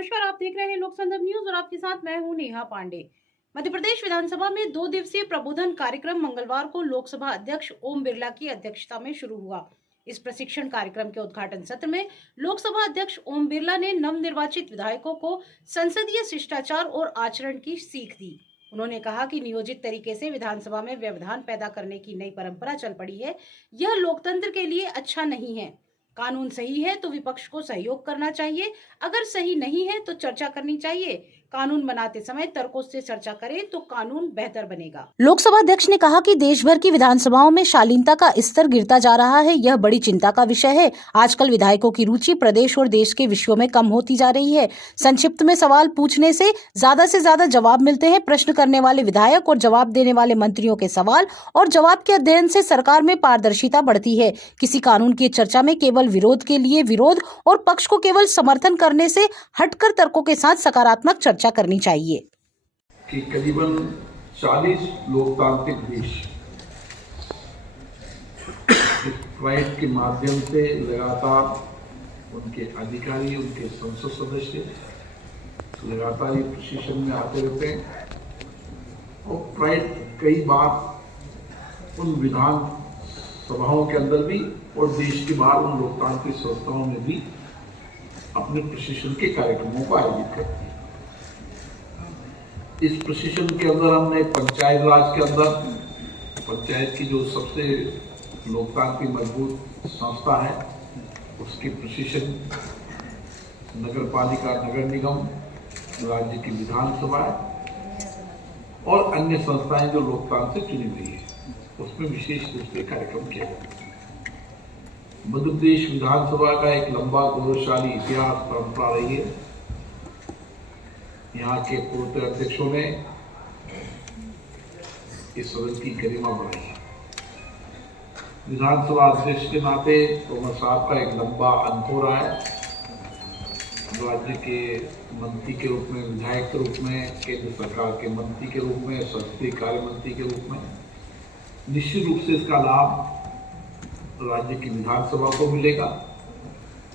नमस्कार, आप देख रहे हैं लोक संदर्भ न्यूज और आपके साथ मैं हूं नेहा पांडे। मध्य प्रदेश विधानसभा में 2 दिवसीय प्रबोधन कार्यक्रम मंगलवार को लोकसभा अध्यक्ष ओम बिरला की अध्यक्षता में शुरू हुआ। इस प्रशिक्षण कार्यक्रम के उद्घाटन सत्र में लोकसभा अध्यक्ष ओम बिरला ने नवनिर्वाचित विधायकों को संसदीय शिष्टाचार और आचरण की सीख दी। उन्होंने कहा कि नियोजित तरीके से विधानसभा में व्यवधान पैदा करने की नई परंपरा चल पड़ी है। यह लोकतंत्र के लिए अच्छा नहीं है। कानून सही है तो विपक्ष को सहयोग करना चाहिए, अगर सही नहीं है तो चर्चा करनी चाहिए। कानून बनाते समय तर्कों से चर्चा करें तो कानून बेहतर बनेगा। लोकसभा अध्यक्ष ने कहा कि देश भर की विधानसभाओं में शालीनता का स्तर गिरता जा रहा है। यह बड़ी चिंता का विषय है। आजकल विधायकों की रुचि प्रदेश और देश के विषयों में कम होती जा रही है। संक्षिप्त में सवाल पूछने से ज्यादा जवाब मिलते हैं। प्रश्न करने वाले विधायक और जवाब देने वाले मंत्रियों के सवाल और जवाब के अध्ययन से सरकार में पारदर्शिता बढ़ती है। किसी कानून की चर्चा में केवल विरोध के लिए विरोध और पक्ष को केवल समर्थन करने से हटकर तर्कों के साथ सकारात्मक चर्चा करनी चाहिए। कि करीबन 40 लोकतांत्रिक देश ट्राइब के माध्यम से लगातार उनके अधिकारी, उनके संसद सदस्य लगातार ये प्रशिक्षण में आते रहते हैं और ट्राइब कई बार उन विधान सभाओं के अंदर भी और देश के बाहर उन लोकतांत्रिक संस्थाओं में भी अपने प्रशिक्षण के कार्यक्रमों को आयोजित करती है। इस प्रशिक्षण के अंदर हमने पंचायत राज के अंदर पंचायत की जो सबसे लोकतांत्रिक मजबूत संस्था है उसके प्रशिक्षण, नगर पालिका, नगर निगम, राज्य की विधानसभा और अन्य संस्थाएं जो लोकतांत्रिक चुनी हुई है उसमें विशेष रूप से कार्यक्रम किया गया। मध्य प्रदेश विधानसभा का एक लंबा गौरवशाली इतिहास, परंपरा रही है। यहाँ के पूर्व अध्यक्षों ने इस सदन की गरिमा बढ़ाई है। विधानसभा अध्यक्ष के नाते तोमर साहब का एक लंबा अनुभव रहा है। राज्य के मंत्री के रूप में, विधायक के रूप में, केंद्र सरकार के मंत्री के रूप में, संसदीय कार्य मंत्री के रूप में निश्चित रूप से इसका लाभ राज्य की विधानसभा को मिलेगा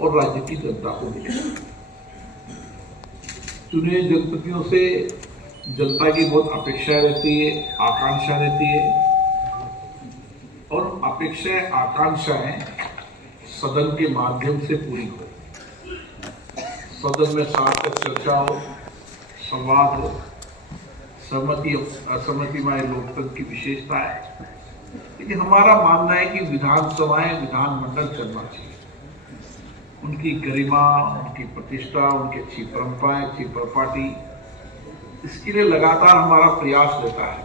और राज्य की जनता को मिलेगा। चुने जनप्रतिनिधियों से जनता की बहुत अपेक्षा रहती है, आकांक्षा रहती है और अपेक्षाएं, आकांक्षाएं सदन के माध्यम से पूरी हो। सदन में सार्थक चर्चा हो, संवाद हो, सहमति असहमतिमय लोकतंत्र की विशेषता है। लेकिन हमारा मानना है कि विधानसभाएं, विधानमंडल चलना चाहिए। उनकी गरिमा, उनकी प्रतिष्ठा, उनकी अच्छी परंपराएं, अच्छी प्रॉपर्टी, इसके लिए लगातार हमारा प्रयास रहता है।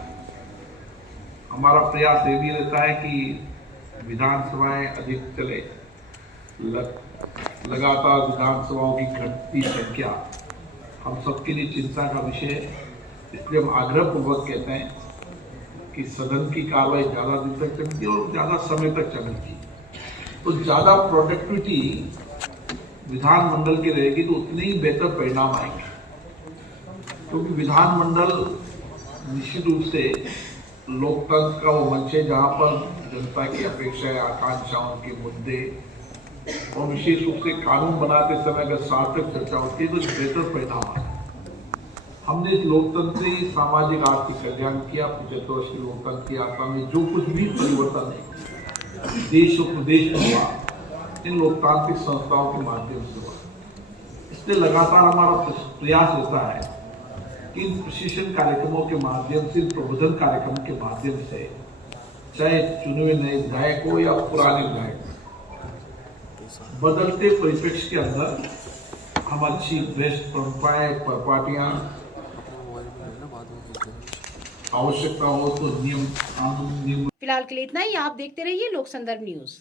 हमारा प्रयास ये भी रहता है कि विधानसभाएं अधिक चले। लगातार विधानसभाओं की घटती संख्या हम सबके लिए चिंता का विषय है। इसलिए हम आग्रहपूर्वक कहते हैं कि सदन की कार्रवाई ज़्यादा दिन तक चलती है और ज़्यादा समय तक चलनी चाहिए। तो ज़्यादा प्रोडक्टिविटी विधानमंडल की रहेगी तो उतने ही बेहतर परिणाम आएंगे, क्योंकि विधानमंडल निश्चित रूप से लोकतंत्र का वो मंच है जहाँ पर जनता की अपेक्षाएं, आकांक्षाओं के मुद्दे और विशेष रूप से कानून बनाते समय अगर सार्थक चर्चा होती है तो बेहतर परिणाम आए। हमने इस लोकतंत्री, सामाजिक, आर्थिक कल्याण किया। 75 वर्ष की लोकतंत्र की यात्रा में जो कुछ भी परिवर्तन है देश और प्रदेश में हुआ, इन लोकतांत्रिक संस्थाओं के माध्यम से हुआ। इसलिए लगातार हमारा प्रयास रहता है कि इन प्रशिक्षण कार्यक्रमों के माध्यम से, प्रबोधन कार्यक्रम के माध्यम से, चाहे चुने हुए नए विधायक हो या पुराने विधायक, बदलते परिप्रेक्ष्य के अंदर हम अच्छी बेस्ट परंपराएं, प्रॉपर्टियां, आवश्यकता हो तो नियम, कानून, नियम। फिलहाल के लिए इतना ही। आप देखते रहिए लोक संदर्भ न्यूज।